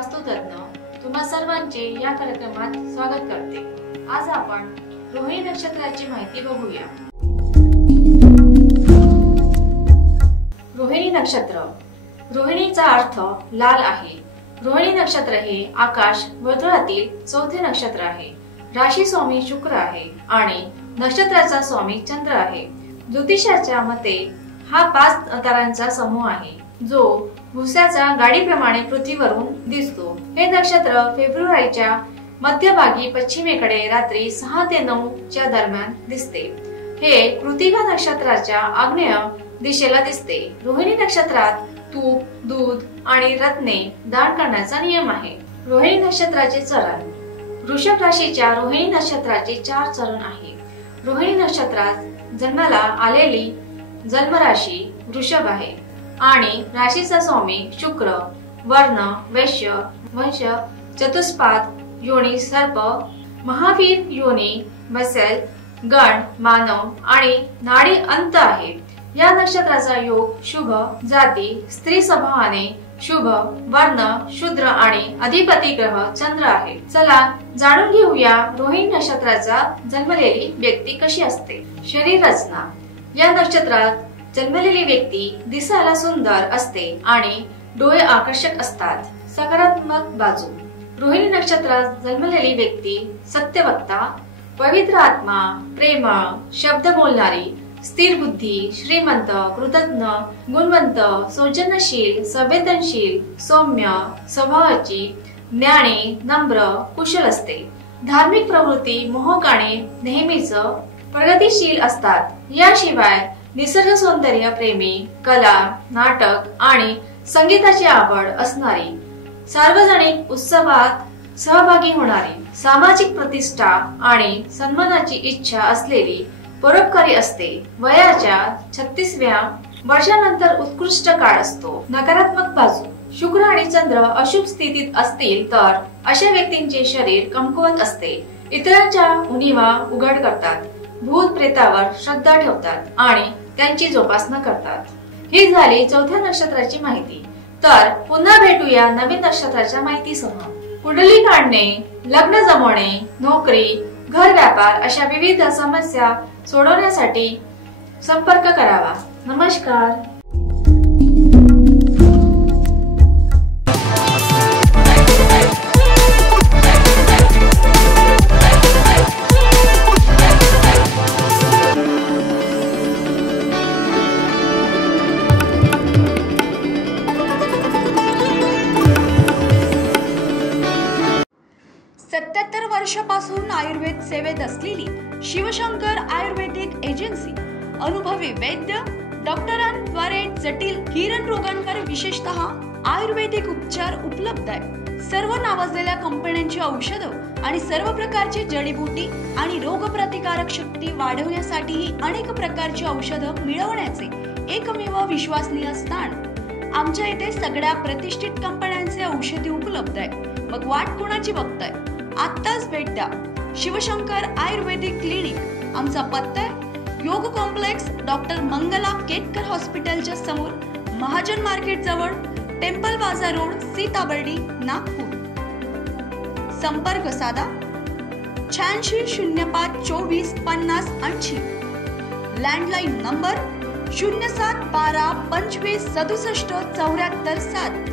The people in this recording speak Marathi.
वास्तुतज्ञ तुम्हा सर्वांचे या कार्यक्रमात स्वागत करते। आज आपण रोहिणी नक्षत्राची माहिती बघूया। रोहिणी नक्षत्र, रोहिणीचा अर्थ लाल आहे। रोहिणी नक्षत्र हे आकाश वर्तुळातील चौथे नक्षत्र आहे। राशी स्वामी शुक्र आहे आणि नक्षत्राचा स्वामी चंद्र आहे। ज्योतिषाच्या मते हा 5 तारांचा समूह आहे जो भुसाच्या गाडीप्रमाणे पृथ्वीवरून दिसतो। हे नक्षत्र फेब्रुवारीच्या मध्यभागी पश्चिमेकडे रात्री 6 ते 9 च्या दरम्यान दिसते। हे कृत्तिका नक्षत्राच्या आग्नेय दिशेला दिसते। रोहिणी नक्षत्रात तूप, दूध आणि रत्ने दान करण्याचा नियम आहे। रोहिणी नक्षत्राचे चरण, वृषभ राशीच्या रोहिणी नक्षत्राचे 4 चरण आहे। रोहिणी नक्षत्रात जन्माला आलेली जन्मराशी वृषभ आहे आणि राशीचा स्वामी शुक्र, वर्ण वैश्य, वंश चतुष्पाद, योनी सर्प, महावीर योनी, मत्स्य, गण मानव आणि नाडी अंत आहे। या नक्षत्राचा योग शुभ, जाती स्त्री स्वभावाने शुभ, वर्ण शूद्र आणि अधिपती ग्रह चंद्र आहे। चला जाणून घेऊया रोहिणी नक्षत्राचा जन्मलेली व्यक्ती कशी असते। शरीर रचना, या नक्षत्रात जन्मलेली व्यक्ती दिसायला सुंदर असते आणि डोळे आकर्षक असतात। सकारात्मक बाजू, रोहिणी नक्षत्रात जन्मलेली व्यक्ती सत्यवक्ता, पवित्र आत्मा, प्रेमळ, शब्द बोलणारी, स्थिर बुद्धी, श्रीमंत, कृतज्ञ, गुणवंत, सौजन्यशील, संवेदनशील, सौम्य स्वभावाची, ज्ञानी, नम्र, कुशल असते। धार्मिक प्रवृत्ती, मोहकाणे नेहमीच प्रगतिशील असतात। याशिवाय निसर्ग सौंदर्य प्रेमी, कला, नाटक आणि संगीताची आवड असणारी, सार्वजनिक उत्सवात सहभागी होणारी, सामाजिक प्रतिष्ठा आणि सन्मानाची इच्छा असलेली, परोपकारी असते। वयाच्या 36व्या वर्षानंतर उत्कृष्ट काळ असतो। नकारात्मक बाजू, शुक्र आणि चंद्र अशुभ स्थितीत असतील तर अशा व्यक्तींचे शरीर कमकुवत असते, इतरांच्या उणीवा उघड करतात, भूत प्रेतावर श्रद्धा ठेवतात आणि त्यांची जोपासना करतात। ही झाली चौथ्या नक्षत्राची माहिती। तर पुन्हा भेटूया नवीन नक्षत्राच्या माहितीसह। कुंडली काढणे, लग्न जमवणे, नोकरी, घर व्यापार अशा विविध समस्या सोडवण्यासाठी संपर्क करावा। नमस्कार। वर्षापासून आयुर्वेद सेवेत असलेली शिवशंकर आयुर्वेदिक एजन्सी अनुभवी वैद्य डॉक्टरांद्वारे जटिल किरण रोगांवर विशेषतः आयुर्वेदिक उपचार उपलब्ध आहे। सर्व नावाजलेल्या कंपन्यांची औषधं आणि सर्व प्रकारची जडीबुटी आणि रोगप्रतिकारक शक्ती वाढवण्यासाठीही अनेक प्रकारची औषधं मिळवण्याचे एकमेव विश्वसनीय स्थान। आमच्या इथे सगळ्या प्रतिष्ठित कंपन्यांचे औषधी उपलब्ध आहे। मग वाट कोणाची बघताय? आत्ताच भेट द्या शिवशंकर आयुर्वेदिक क्लिनिक। आमचा पत्ता योग कॉम्प्लेक्स डॉक्टर मंगला केतकर हॉस्पिटलच्या समोर, महाजन मार्केट जवळ, टेम्पल बाजार रोड, सीताबर्डी, नागपूर। संपर्क साधा 8605 24 50 80। Landline number 0712 25 67 74 7।